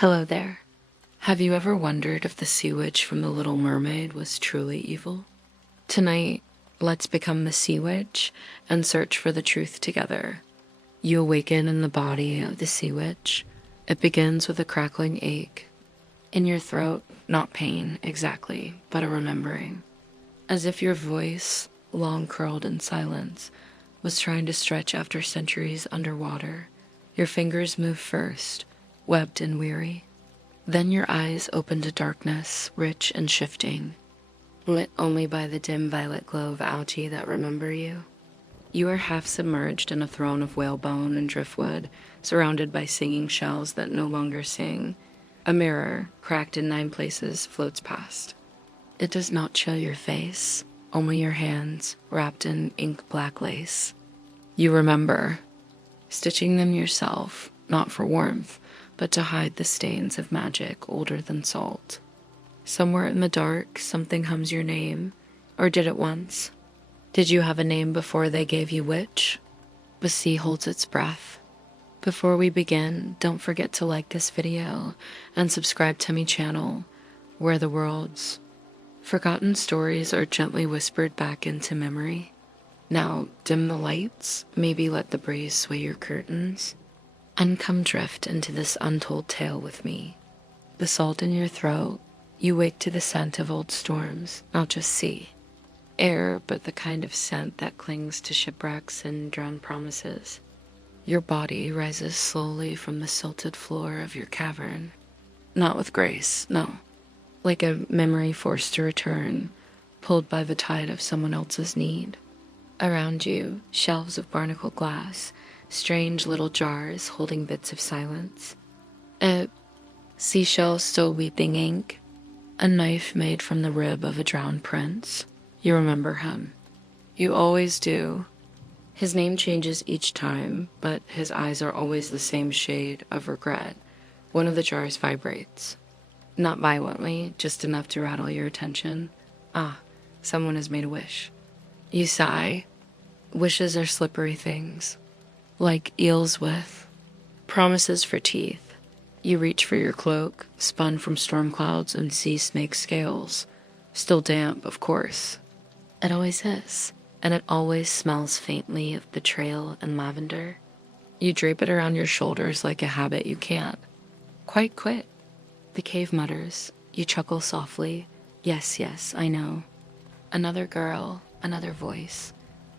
Hello there. Have you ever wondered if the sea witch from the Little Mermaid was truly evil? Tonight, let's become the sea witch and search for the truth together. You awaken in the body of the sea witch. It begins with a crackling ache in your throat, not pain exactly, but a remembering. As if your voice, long curled in silence, was trying to stretch after centuries underwater. Your fingers move first, webbed and weary. Then your eyes open to darkness, rich and shifting, lit only by the dim violet glow of algae that remember you. You are half submerged in a throne of whalebone and driftwood, surrounded by singing shells that no longer sing. A mirror, cracked in 9 places, floats past. It does not show your face, only your hands, wrapped in ink black lace. You remember, stitching them yourself, not for warmth, but to hide the stains of magic older than salt. Somewhere in the dark, something hums your name, or did it once? Did you have a name before they gave you witch? The sea holds its breath. Before we begin, don't forget to like this video and subscribe to my channel, where the world's forgotten stories are gently whispered back into memory. Now, dim the lights, maybe let the breeze sway your curtains, and come drift into this untold tale with me. The salt in your throat, you wake to the scent of old storms, not just sea. Air, but the kind of scent that clings to shipwrecks and drowned promises. Your body rises slowly from the silted floor of your cavern. Not with grace, no. Like a memory forced to return, pulled by the tide of someone else's need. Around you, shelves of barnacle glass, strange little jars holding bits of silence. A seashell still weeping ink. A knife made from the rib of a drowned prince. You remember him. You always do. His name changes each time, but his eyes are always the same shade of regret. One of the jars vibrates. Not violently, just enough to rattle your attention. Ah, someone has made a wish. You sigh. Wishes are slippery things, like eels with promises for teeth. You reach for your cloak, spun from storm clouds and sea snake scales. Still damp, of course. It always is, and it always smells faintly of betrayal and lavender. You drape it around your shoulders like a habit you can't quite quit. The cave mutters. You chuckle softly. Yes, yes, I know. Another girl, another voice,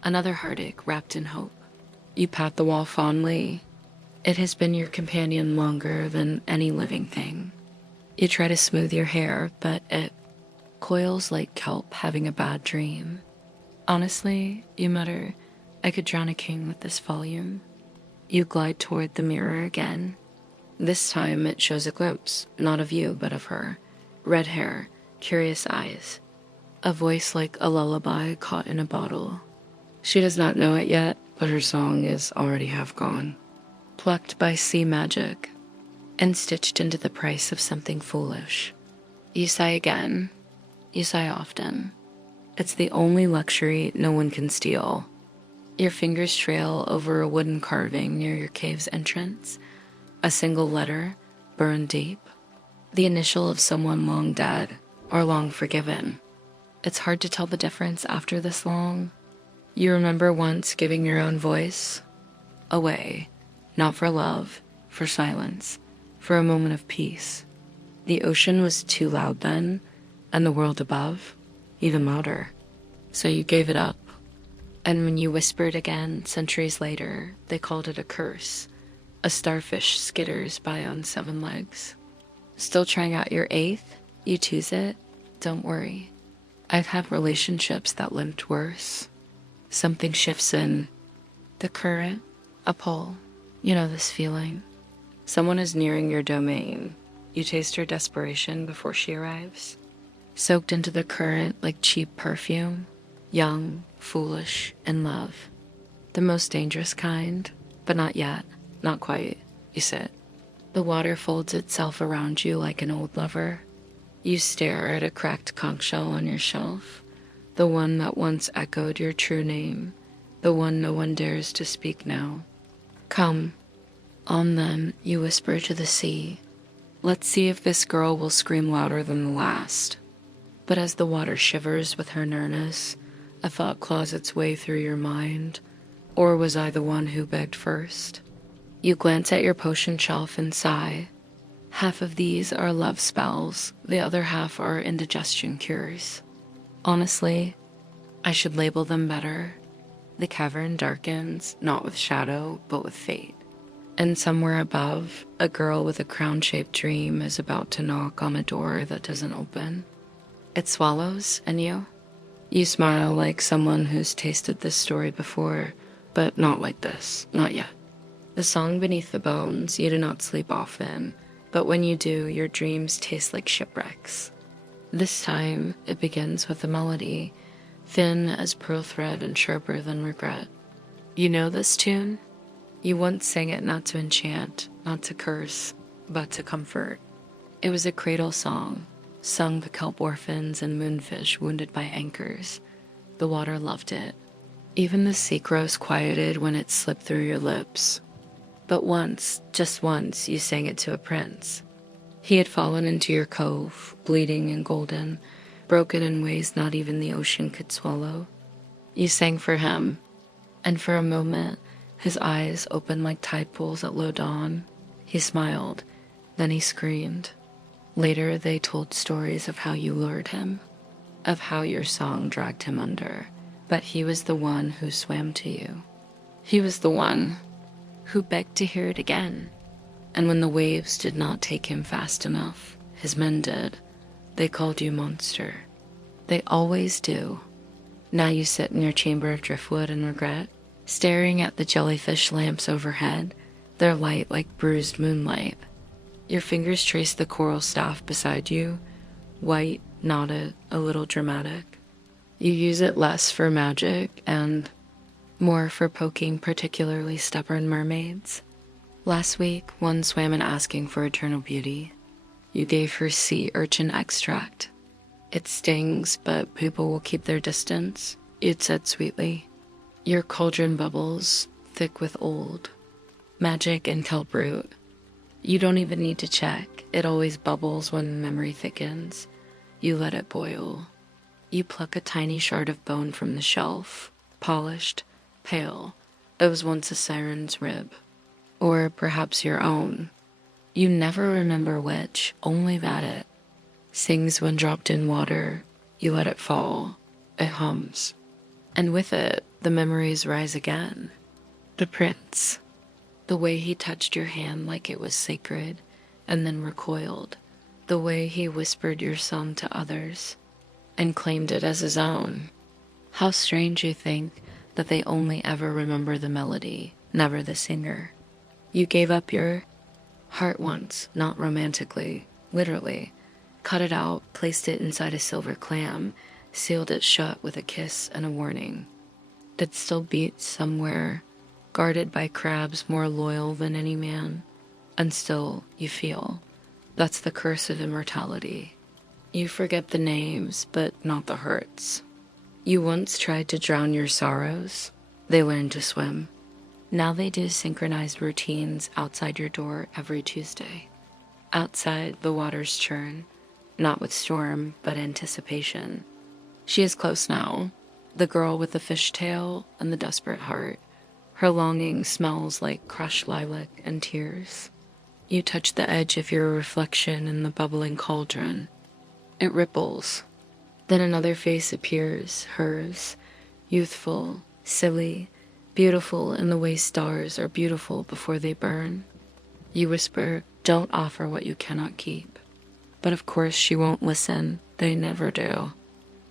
another heartache wrapped in hope. You pat the wall fondly. It has been your companion longer than any living thing. You try to smooth your hair, but it coils like kelp having a bad dream. Honestly, you mutter, I could drown a king with this volume. You glide toward the mirror again. This time it shows a glimpse, not of you, but of her. Red hair, curious eyes. A voice like a lullaby caught in a bottle. She does not know it yet, but her song is already half gone. Plucked by sea magic, and stitched into the price of something foolish. You sigh again. You sigh often. It's the only luxury no one can steal. Your fingers trail over a wooden carving near your cave's entrance. A single letter, burned deep. The initial of someone long dead, or long forgiven. It's hard to tell the difference after this long. You remember once giving your own voice away, not for love, for silence, for a moment of peace. The ocean was too loud then, and the world above, even louder. So you gave it up. And when you whispered again, centuries later, they called it a curse. A starfish skitters by on 7 legs. Still trying out your 8th? You choose it? Don't worry. I've had relationships that limped worse. Something shifts in the current, a pull. You know this feeling. Someone is nearing your domain. You taste her desperation before she arrives. Soaked into the current like cheap perfume. Young, foolish, in love. The most dangerous kind, but not yet. Not quite. You sit. The water folds itself around you like an old lover. You stare at a cracked conch shell on your shelf. The one that once echoed your true name. The one no one dares to speak now. Come. On then you whisper to the sea. Let's see if this girl will scream louder than the last. But as the water shivers with her nearness, a thought claws its way through your mind. Or was I the one who begged first? You glance at your potion shelf and sigh. Half of these are love spells, the other half are indigestion cures. Honestly, I should label them better. The cavern darkens, not with shadow, but with fate. And somewhere above, a girl with a crown-shaped dream is about to knock on a door that doesn't open. It swallows, and you? You smile like someone who's tasted this story before, but not like this, not yet. The song beneath the bones, you do not sleep often, but when you do, your dreams taste like shipwrecks. This time, it begins with a melody, thin as pearl thread and sharper than regret. You know this tune? You once sang it not to enchant, not to curse, but to comfort. It was a cradle song, sung to kelp orphans and moonfish wounded by anchors. The water loved it. Even the sea crows quieted when it slipped through your lips. But once, just once, you sang it to a prince. He had fallen into your cove, bleeding and golden, broken in ways not even the ocean could swallow. You sang for him, and for a moment, his eyes opened like tide pools at low dawn. He smiled, then he screamed. Later, they told stories of how you lured him, of how your song dragged him under, but he was the one who swam to you. He was the one who begged to hear it again. And when the waves did not take him fast enough, his men did. They called you monster. They always do. Now you sit in your chamber of driftwood and regret, staring at the jellyfish lamps overhead, their light like bruised moonlight. Your fingers trace the coral staff beside you, white, knotted, a little dramatic. You use it less for magic and more for poking particularly stubborn mermaids. Last week, one swam in asking for eternal beauty. You gave her sea urchin extract. It stings, but people will keep their distance, you'd said sweetly. Your cauldron bubbles, thick with old magic and kelp root. You don't even need to check. It always bubbles when memory thickens. You let it boil. You pluck a tiny shard of bone from the shelf, polished, pale. It was once a siren's rib. Or perhaps your own. You never remember which, only that it sings when dropped in water. You let it fall. It hums. And with it, the memories rise again. The prince. The way he touched your hand like it was sacred, and then recoiled. The way he whispered your song to others, and claimed it as his own. How strange you think that they only ever remember the melody, never the singer. You gave up your heart once, not romantically, literally. Cut it out, placed it inside a silver clam, sealed it shut with a kiss and a warning. It still beats somewhere, guarded by crabs more loyal than any man. And still, you feel. That's the curse of immortality. You forget the names, but not the hurts. You once tried to drown your sorrows. They learned to swim. Now they do synchronized routines outside your door every Tuesday. Outside, the waters churn, not with storm, but anticipation. She is close now, the girl with the fishtail and the desperate heart. Her longing smells like crushed lilac and tears. You touch the edge of your reflection in the bubbling cauldron. It ripples. Then another face appears, hers, youthful, silly, beautiful in the way stars are beautiful before they burn. You whisper, don't offer what you cannot keep. But of course she won't listen. They never do.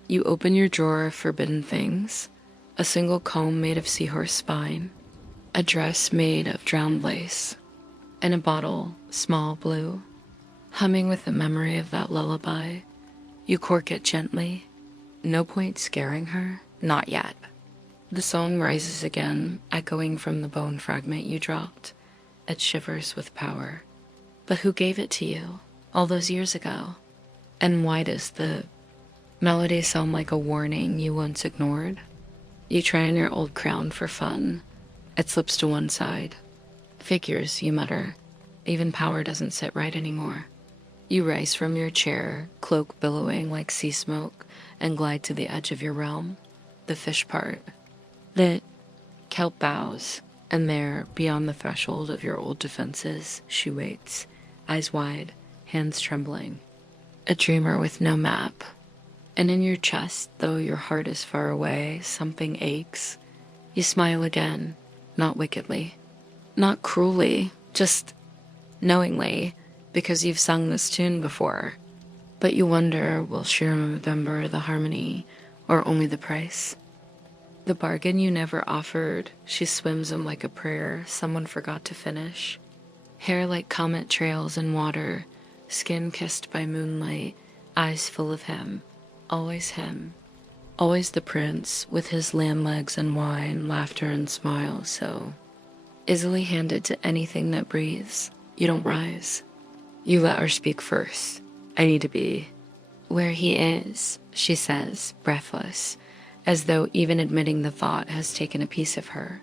You open your drawer of forbidden things. A single comb made of seahorse spine. A dress made of drowned lace. And a bottle, small blue. Humming with the memory of that lullaby. You cork it gently. No point scaring her. Not yet. The song rises again, echoing from the bone fragment you dropped. It shivers with power. But who gave it to you all those years ago? And why does the melody sound like a warning you once ignored? You try on your old crown for fun. It slips to one side. Figures, you mutter. Even power doesn't sit right anymore. You rise from your chair, cloak billowing like sea smoke, and glide to the edge of your realm, the fish part. The kelp bows, and there, beyond the threshold of your old defenses, she waits, eyes wide, hands trembling. A dreamer with no map. And in your chest, though your heart is far away, something aches. You smile again, not wickedly, not cruelly, just knowingly, because you've sung this tune before. But you wonder, will she remember the harmony or only the price? The bargain you never offered, she swims in like a prayer someone forgot to finish. Hair like comet trails in water, skin kissed by moonlight, eyes full of him. Always him. Always the prince, with his lamb legs and wine, laughter and smile, so easily handed to anything that breathes. You don't rise. You let her speak first. I need to be where he is, she says, breathless, as though even admitting the thought has taken a piece of her.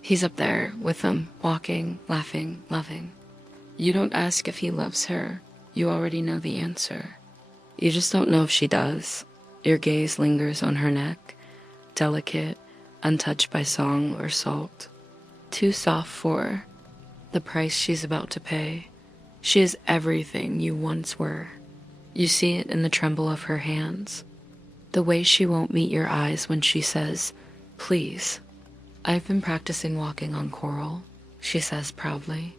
He's up there with them, walking, laughing, loving. You don't ask if he loves her. You already know the answer. You just don't know if she does. Your gaze lingers on her neck, delicate, untouched by song or salt. Too soft for the price she's about to pay. She is everything you once were. You see it in the tremble of her hands, the way she won't meet your eyes when she says, please. I've been practicing walking on coral, she says proudly.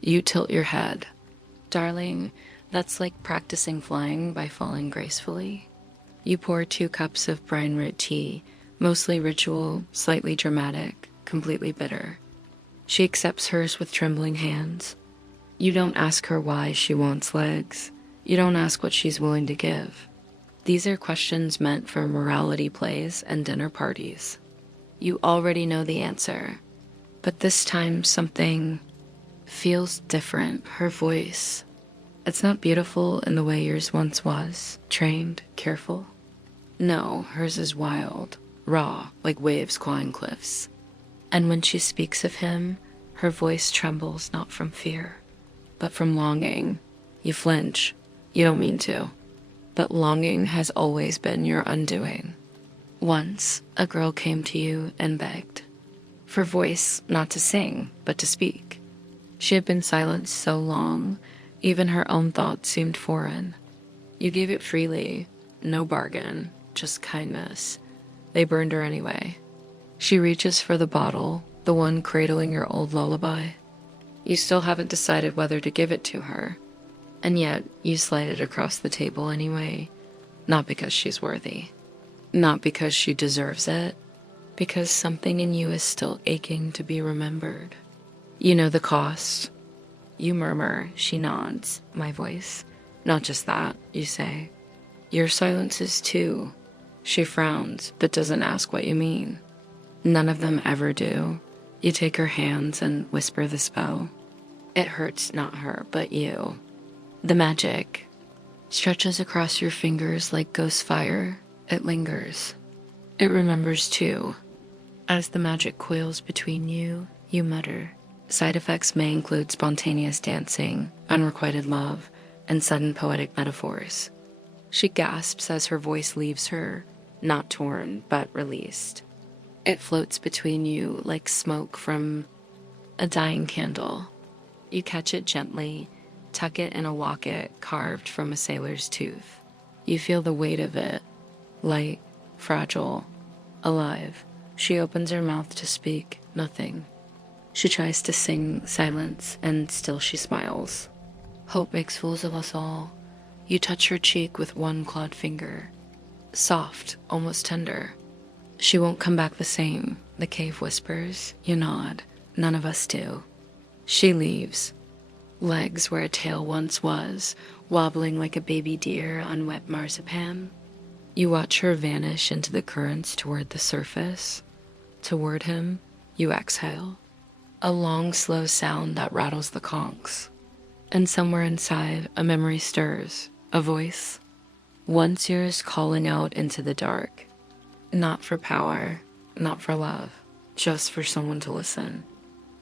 You tilt your head. Darling, that's like practicing flying by falling gracefully. You pour 2 cups of brine-root tea, mostly ritual, slightly dramatic, completely bitter. She accepts hers with trembling hands. You don't ask her why she wants legs. You don't ask what she's willing to give. These are questions meant for morality plays and dinner parties. You already know the answer, but this time something feels different. Her voice. It's not beautiful in the way yours once was, trained, careful. No, hers is wild, raw, like waves clawing cliffs. And when she speaks of him, her voice trembles not from fear, but from longing. You flinch. You don't mean to. But longing has always been your undoing. Once, a girl came to you and begged for voice not to sing, but to speak. She had been silent so long, even her own thoughts seemed foreign. You gave it freely, no bargain, just kindness. They burned her anyway. She reaches for the bottle, the one cradling your old lullaby. You still haven't decided whether to give it to her, and yet you slide it across the table anyway, not because she's worthy, not because she deserves it, because something in you is still aching to be remembered. You know the cost. You murmur, she nods, my voice. Not just that, you say. Your silences too. She frowns, but doesn't ask what you mean. None of them ever do. You take her hands and whisper the spell. It hurts not her, but you. The magic stretches across your fingers like ghost fire. It lingers. It remembers too. As the magic coils between you, you mutter. Side effects may include spontaneous dancing, unrequited love, and sudden poetic metaphors. She gasps as her voice leaves her, not torn, but released. It floats between you like smoke from a dying candle. You catch it gently, tuck it in a locket carved from a sailor's tooth. You feel the weight of it, light, fragile, alive. She opens her mouth to speak, nothing. She tries to sing silence, and still she smiles. Hope makes fools of us all. You touch her cheek with one clawed finger. Soft, almost tender. She won't come back the same, the cave whispers. You nod. None of us do. She leaves. Legs where a tail once was, wobbling like a baby deer on wet marzipan. You watch her vanish into the currents toward the surface. Toward him, you exhale. A long, slow sound that rattles the conchs. And somewhere inside, a memory stirs, a voice. Once yours calling out into the dark. Not for power, not for love, just for someone to listen.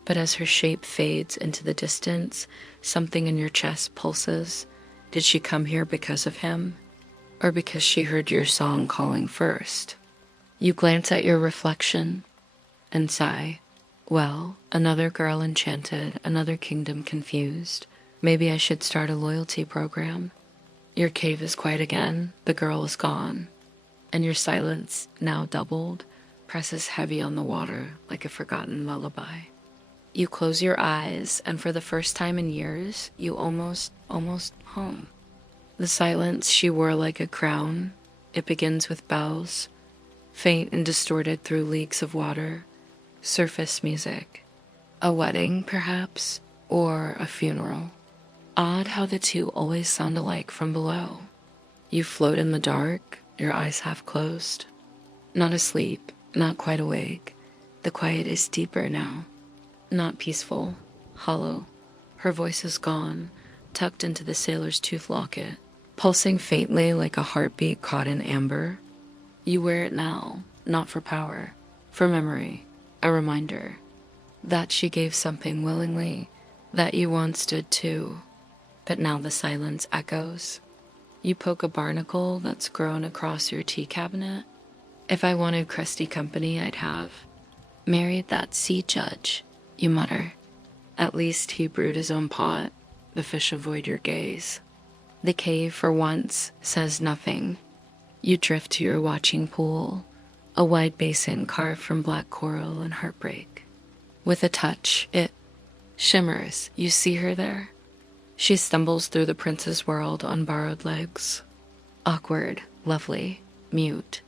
But as her shape fades into the distance, something in your chest pulses. Did she come here because of him? Or because she heard your song calling first? You glance at your reflection and sigh. Well, another girl enchanted, another kingdom confused. Maybe I should start a loyalty program. Your cave is quiet again, the girl is gone, and your silence, now doubled, presses heavy on the water like a forgotten lullaby. You close your eyes, and for the first time in years, you almost hum. The silence she wore like a crown. It begins with bells, faint and distorted through leagues of water, surface music. A wedding, perhaps, or a funeral. Odd how the two always sound alike from below. You float in the dark, your eyes half closed. Not asleep, not quite awake. The quiet is deeper now. Not peaceful, hollow. Her voice is gone, tucked into the sailor's tooth locket, pulsing faintly like a heartbeat caught in amber. You wear it now, not for power, for memory, a reminder that she gave something willingly, that you once stood too. But now the silence echoes. You poke a barnacle that's grown across your tea cabinet. If I wanted crusty company, I'd have married that sea judge, you mutter. At least he brewed his own pot. The fish avoid your gaze. The cave, for once, says nothing. You drift to your watching pool, a wide basin carved from black coral and heartbreak. With a touch, it shimmers. You see her there. She stumbles through the prince's world on borrowed legs. Awkward, lovely, mute.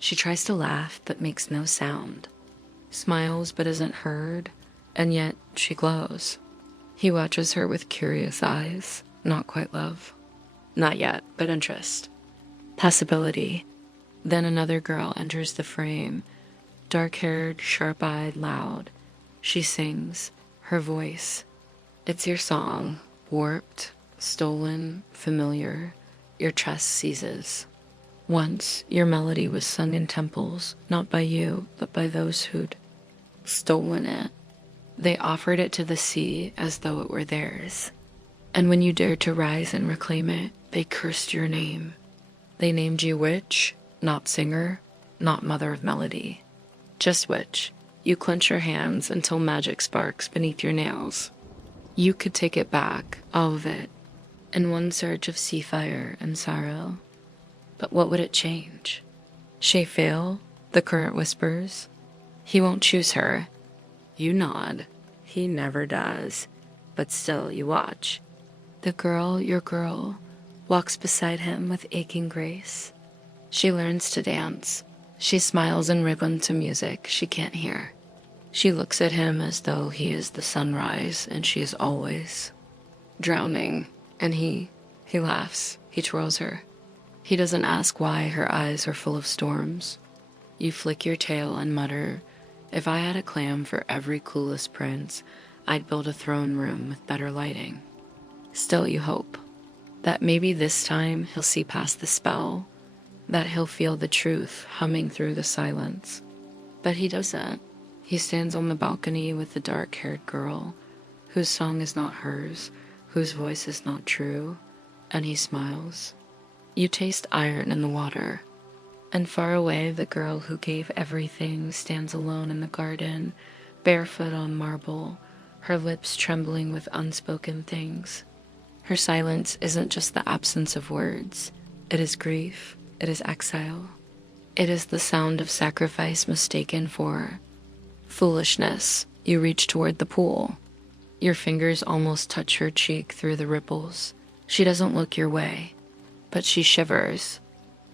She tries to laugh but makes no sound. Smiles but isn't heard, and yet she glows. He watches her with curious eyes, not quite love. Not yet, but interest. Possibility. Then another girl enters the frame, dark-haired, sharp-eyed, loud. She sings, her voice. It's your song. Warped, stolen, familiar, your trust seizes. Once, your melody was sung in temples, not by you, but by those who'd stolen it. They offered it to the sea as though it were theirs. And when you dared to rise and reclaim it, they cursed your name. They named you witch, not singer, not mother of melody. Just witch. You clench your hands until magic sparks beneath your nails. You could take it back, all of it, in one surge of sea fire and sorrow. But what would it change? She fail, the current whispers. He won't choose her. You nod. He never does. But still, you watch. The girl, your girl, walks beside him with aching grace. She learns to dance. She smiles in rhythm to music she can't hear. She looks at him as though he is the sunrise and she is always drowning. And he laughs. He twirls her. He doesn't ask why her eyes are full of storms. You flick your tail and mutter, if I had a clam for every clueless prince, I'd build a throne room with better lighting. Still you hope that maybe this time he'll see past the spell, that he'll feel the truth humming through the silence. But he doesn't. He stands on the balcony with the dark-haired girl, whose song is not hers, whose voice is not true, and he smiles. You taste iron in the water, and far away the girl who gave everything stands alone in the garden, barefoot on marble, her lips trembling with unspoken things. Her silence isn't just the absence of words. It is grief. It is exile. It is the sound of sacrifice mistaken for foolishness. You reach toward the pool. Your fingers almost touch her cheek through the ripples. She doesn't look your way, but she shivers.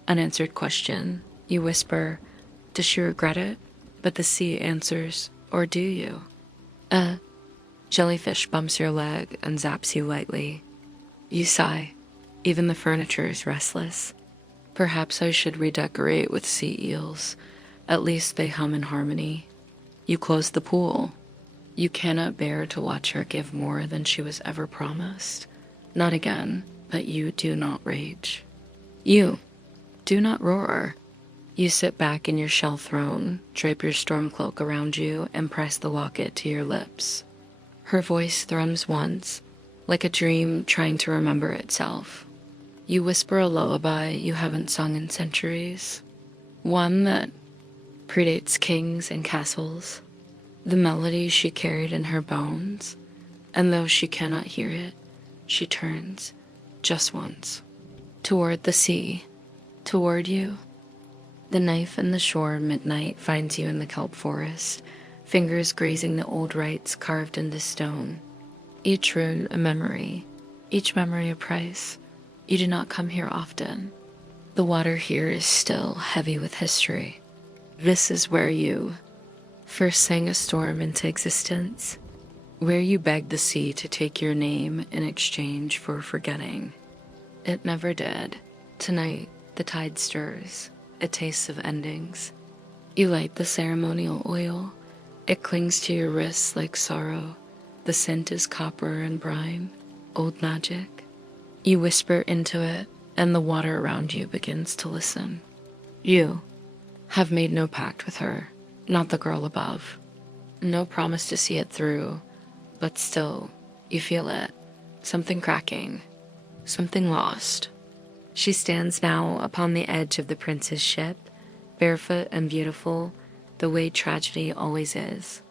Unanswered question. You whisper, does she regret it? But the sea answers, or do you? Jellyfish bumps your leg and zaps you lightly. You sigh. Even the furniture is restless. Perhaps I should redecorate with sea eels. At least they hum in harmony. You close the pool. You cannot bear to watch her give more than she was ever promised. Not again, but you do not rage. You do not roar. You sit back in your shell throne, drape your storm cloak around you, and press the locket to your lips. Her voice thrums once, like a dream trying to remember itself. You whisper a lullaby you haven't sung in centuries, one that predates kings and castles, the melody she carried in her bones, and though she cannot hear it, she turns, just once, toward the sea, toward you. The knife in the shore midnight finds you in the kelp forest, fingers grazing the old rites carved into stone. Each rune a memory, each memory a price. You do not come here often. The water here is still heavy with history. This is where you first sang a storm into existence, where you begged the sea to take your name in exchange for forgetting. It never did. Tonight, the tide stirs. It tastes of endings. You light the ceremonial oil. It clings to your wrists like sorrow. The scent is copper and brine, old magic. You whisper into it, and the water around you begins to listen. You have made no pact with her, not the girl above. No promise to see it through, but still, you feel it. Something cracking, something lost. She stands now upon the edge of the prince's ship, barefoot and beautiful, the way tragedy always is.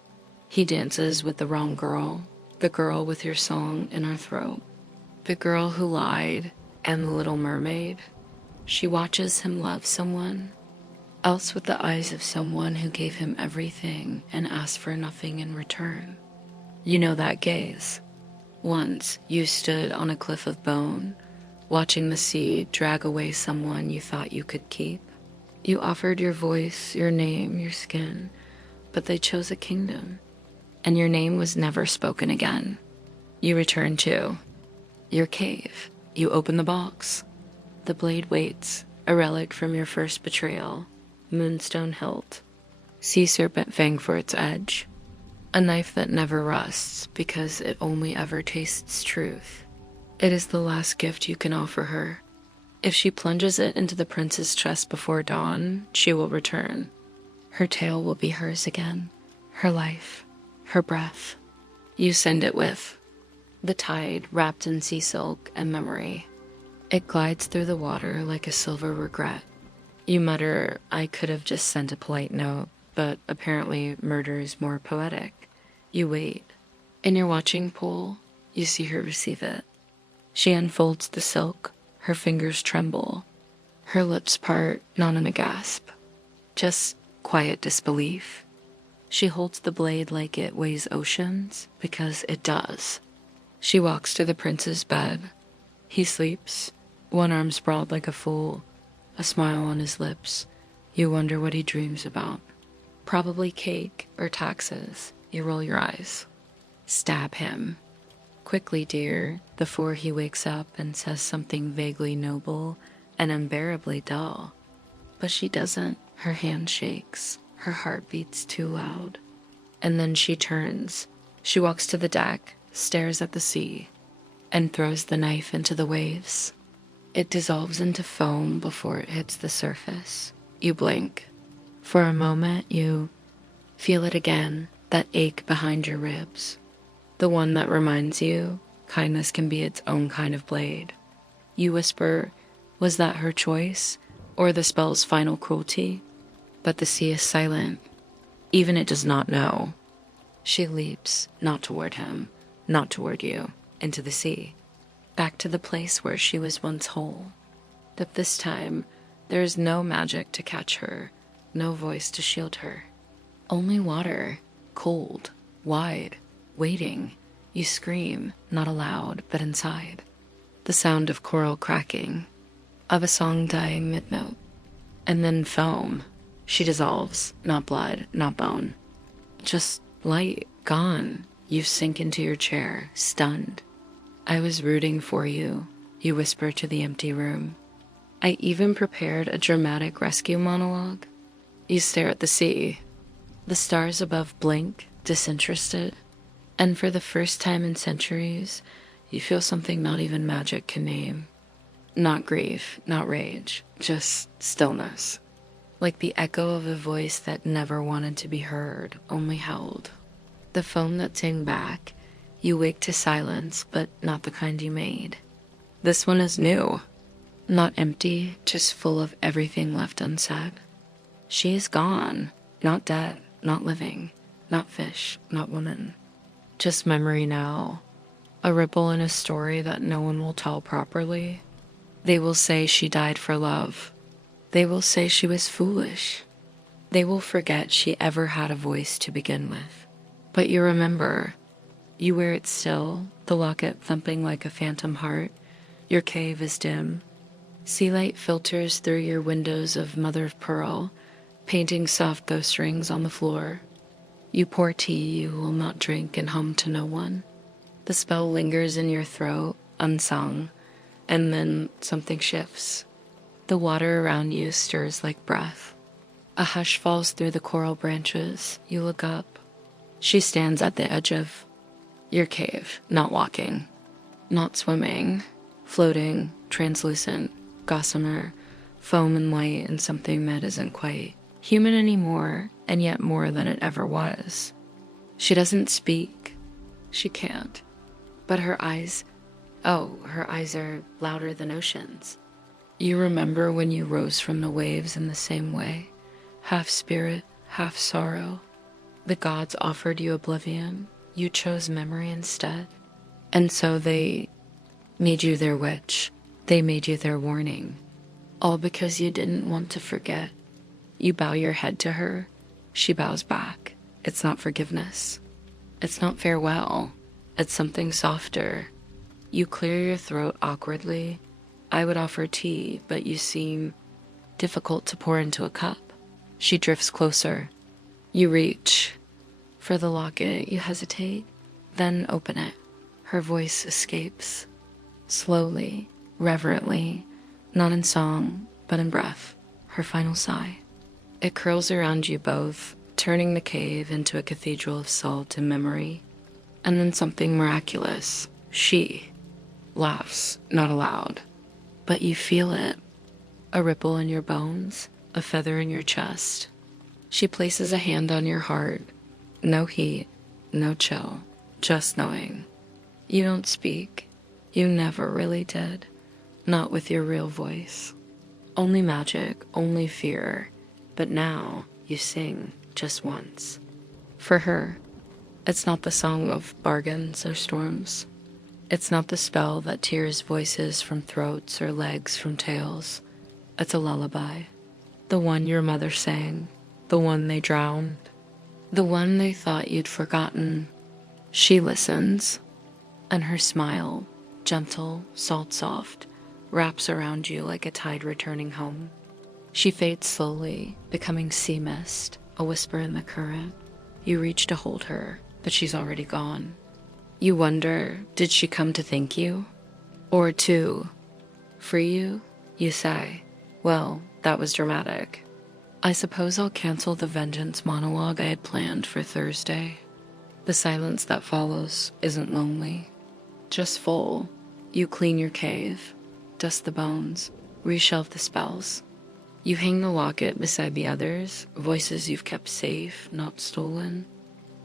He dances with the wrong girl, the girl with your song in her throat, the girl who lied, and the Little Mermaid. She watches him love someone else with the eyes of someone who gave him everything and asked for nothing in return. You know that gaze. Once you stood on a cliff of bone, watching the sea drag away someone you thought you could keep. You offered your voice, your name, your skin, but they chose a kingdom, and your name was never spoken again. You return to your cave. You open the box. The blade waits, a relic from your first betrayal, moonstone hilt, sea serpent fang for its edge, a knife that never rusts because it only ever tastes truth. It is the last gift you can offer her. If she plunges it into the prince's chest before dawn, she will return. Her tale will be hers again, her life, her breath. You send it with the tide wrapped in sea silk and memory. It glides through the water like a silver regret. You mutter, I could have just sent a polite note, but apparently murder is more poetic. You wait. In your watching pool, you see her receive it. She unfolds the silk, her fingers tremble. Her lips part, not in a gasp, just quiet disbelief. She holds the blade like it weighs oceans, because it does. She walks to the prince's bed. He sleeps, one arm sprawled like a fool, a smile on his lips. You wonder what he dreams about. Probably cake or taxes. You roll your eyes. Stab him. Quickly, dear, before he wakes up and says something vaguely noble and unbearably dull. But she doesn't. Her hand shakes. Her heart beats too loud. And then she turns. She walks to the deck, stares at the sea, and throws the knife into the waves. It dissolves into foam before it hits the surface. You blink. For a moment, you feel it again, that ache behind your ribs. The one that reminds you kindness can be its own kind of blade. You whisper, was that her choice, or the spell's final cruelty? But the sea is silent. Even it does not know. She leaps, not toward him, not toward you, into the sea, back to the place where she was once whole. But this time, there is no magic to catch her, no voice to shield her. Only water, cold, wide, waiting. You scream, not aloud, but inside. The sound of coral cracking, of a song dying mid-note. And then foam. She dissolves, not blood, not bone. Just light, gone. You sink into your chair, stunned. I was rooting for you, you whisper to the empty room. I even prepared a dramatic rescue monologue. You stare at the sea. The stars above blink, disinterested. And for the first time in centuries, you feel something not even magic can name. Not grief, not rage, just stillness. Like the echo of a voice that never wanted to be heard, only held. The foam that sang back, you wake to silence, but not the kind you made. This one is new. Not empty, just full of everything left unsaid. She is gone, not dead, not living, not fish, not woman. Just memory now, a ripple in a story that no one will tell properly. They will say she died for love. They will say she was foolish. They will forget she ever had a voice to begin with. But you remember, you wear it still, the locket thumping like a phantom heart. Your cave is dim. Sea light filters through your windows of mother of pearl, painting soft ghost rings on the floor. You pour tea you will not drink and hum to no one. The spell lingers in your throat, unsung, and then something shifts. The water around you stirs like breath. A hush falls through the coral branches. You look up. She stands at the edge of your cave, not walking, not swimming, floating, translucent, gossamer, foam and light, and something that isn't quite human anymore, and yet more than it ever was. She doesn't speak. She can't. But her eyes are louder than oceans. You remember when you rose from the waves in the same way, half spirit, half sorrow. The gods offered you oblivion. You chose memory instead. And so they made you their witch. They made you their warning. All because you didn't want to forget. You bow your head to her. She bows back. It's not forgiveness. It's not farewell. It's something softer. You clear your throat awkwardly. I would offer tea, but you seem difficult to pour into a cup. She drifts closer. You reach for the locket. You hesitate, then open it. Her voice escapes. Slowly, reverently, not in song, but in breath. Her final sigh. It curls around you both, turning the cave into a cathedral of salt and memory. And then something miraculous. She laughs, not aloud, but you feel it. A ripple in your bones, a feather in your chest. She places a hand on your heart. No heat, no chill, just knowing. You don't speak. You never really did. Not with your real voice. Only magic, only fear. But now you sing just once. For her, it's not the song of bargains or storms. It's not the spell that tears voices from throats or legs from tails. It's a lullaby. The one your mother sang. The one they drowned. The one they thought you'd forgotten. She listens, and her smile, gentle, salt-soft, wraps around you like a tide returning home. She fades slowly, becoming sea mist, a whisper in the current. You reach to hold her, but she's already gone. You wonder, did she come to thank you? Or to free you? You say, well, that was dramatic. I suppose I'll cancel the vengeance monologue I had planned for Thursday. The silence that follows isn't lonely, just full. You clean your cave, dust the bones, reshelve the spells. You hang the locket beside the others, voices you've kept safe, not stolen.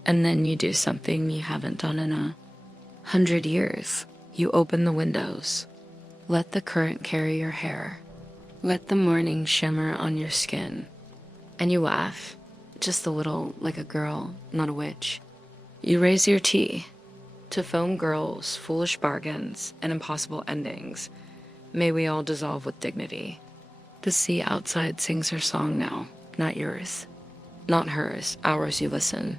And then you do something you haven't done in 100 years. You open the windows. Let the current carry your hair. Let the morning shimmer on your skin. And you laugh, just a little, like a girl, not a witch. You raise your tea. To foam girls, foolish bargains, and impossible endings, may we all dissolve with dignity. The sea outside sings her song now, not yours. Not hers, ours you listen.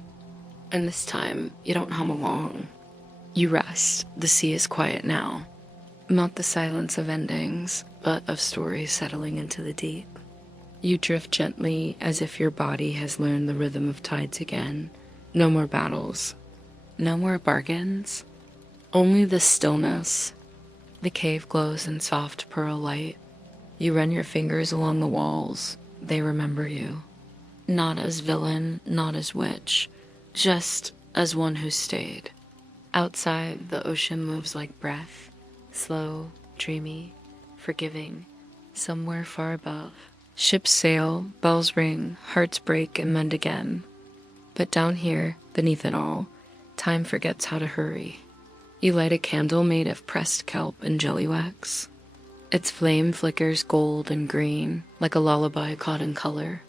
And this time, you don't hum along. You rest. The sea is quiet now. Not the silence of endings, but of stories settling into the deep. You drift gently as if your body has learned the rhythm of tides again. No more battles. No more bargains. Only the stillness. The cave glows in soft pearl light. You run your fingers along the walls. They remember you. Not as villain, not as witch. Just as one who stayed. Outside, the ocean moves like breath. Slow, dreamy, forgiving. Somewhere far above. Ships sail, bells ring, hearts break and mend again. But down here, beneath it all, time forgets how to hurry. You light a candle made of pressed kelp and jelly wax. Its flame flickers gold and green, like a lullaby caught in color.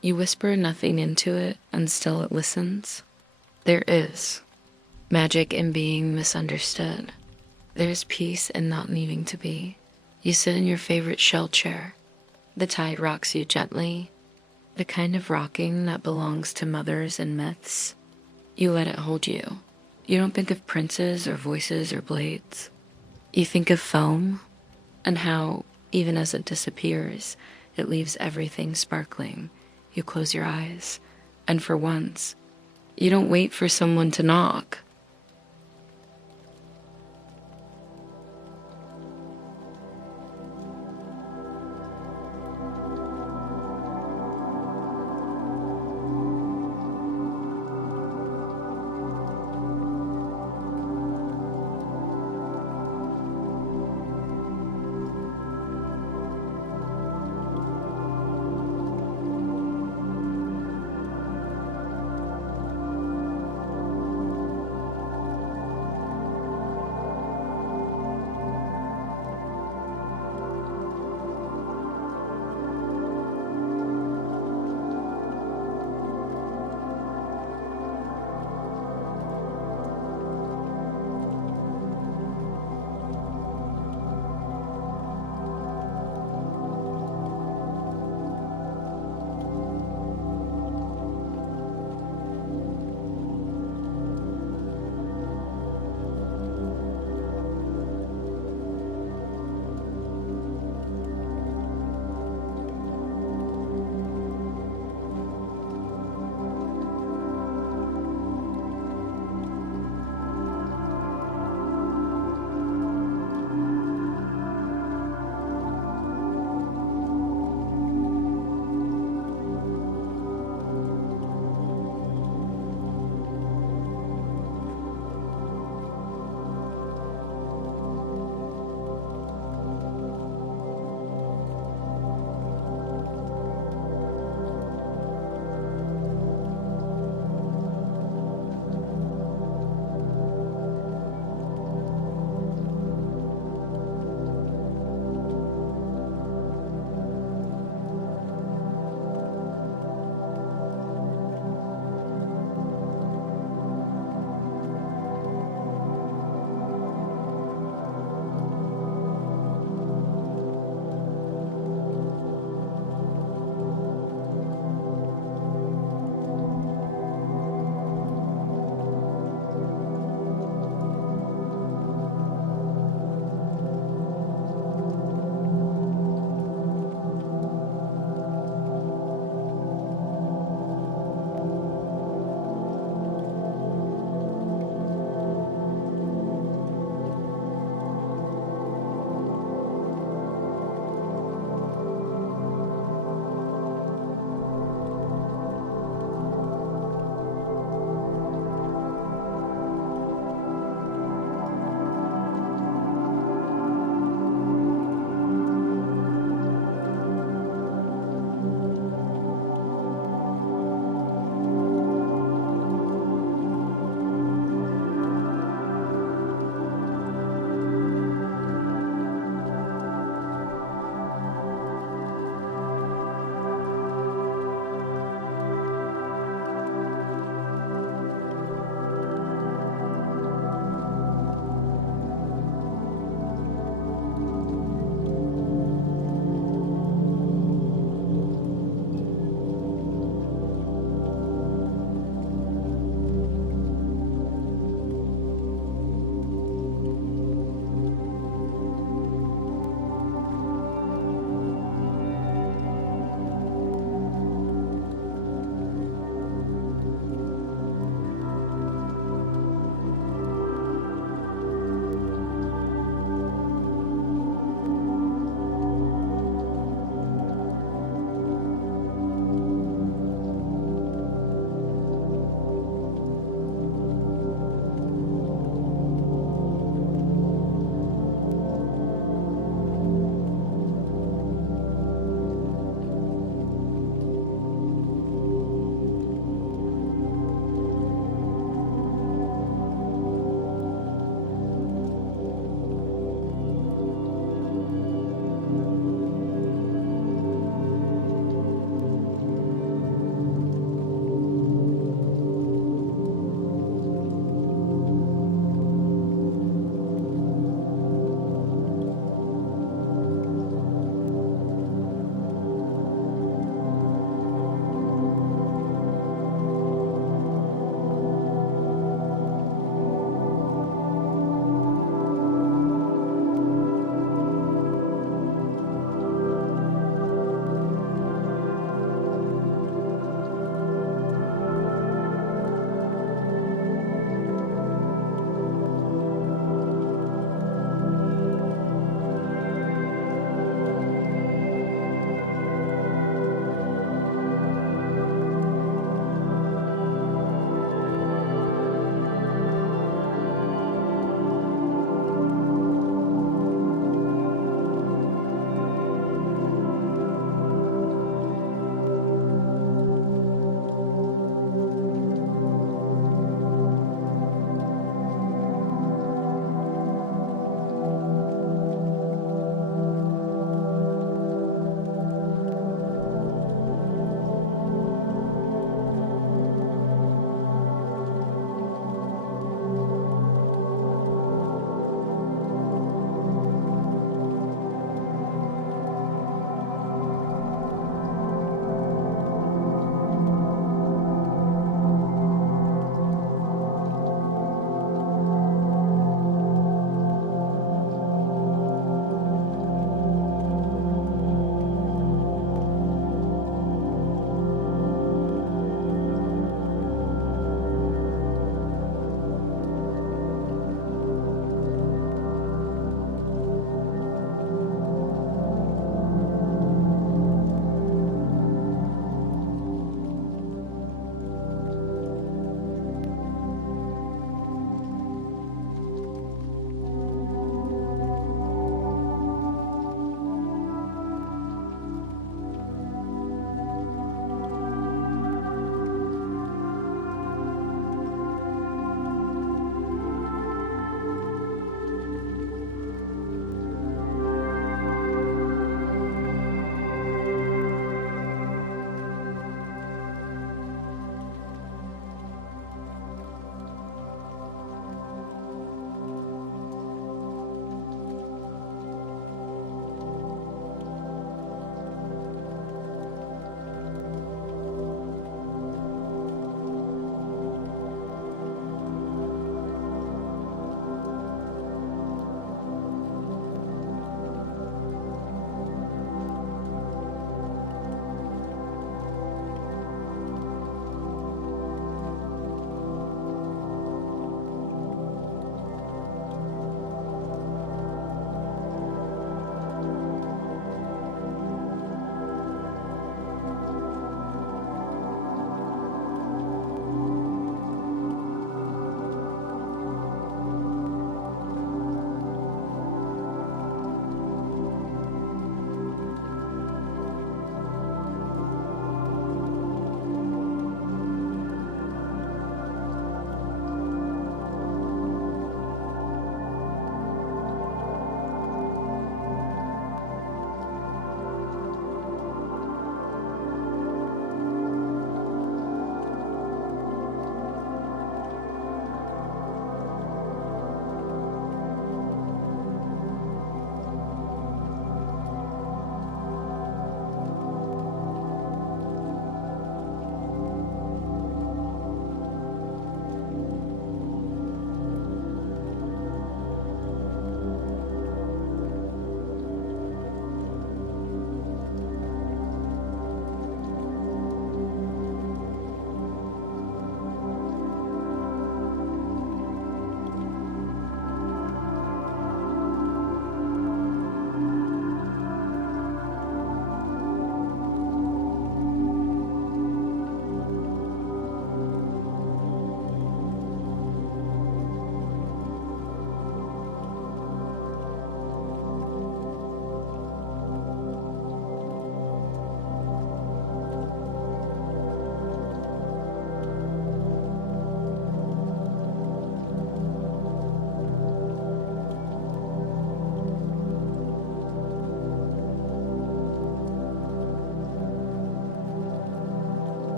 You whisper nothing into it, and still it listens. There is magic in being misunderstood. There's peace in not needing to be. You sit in your favorite shell chair. The tide rocks you gently, the kind of rocking that belongs to mothers and myths. You let it hold you. You don't think of princes or voices or blades. You think of foam and how, even as it disappears, it leaves everything sparkling. You close your eyes, and for once, you don't wait for someone to knock.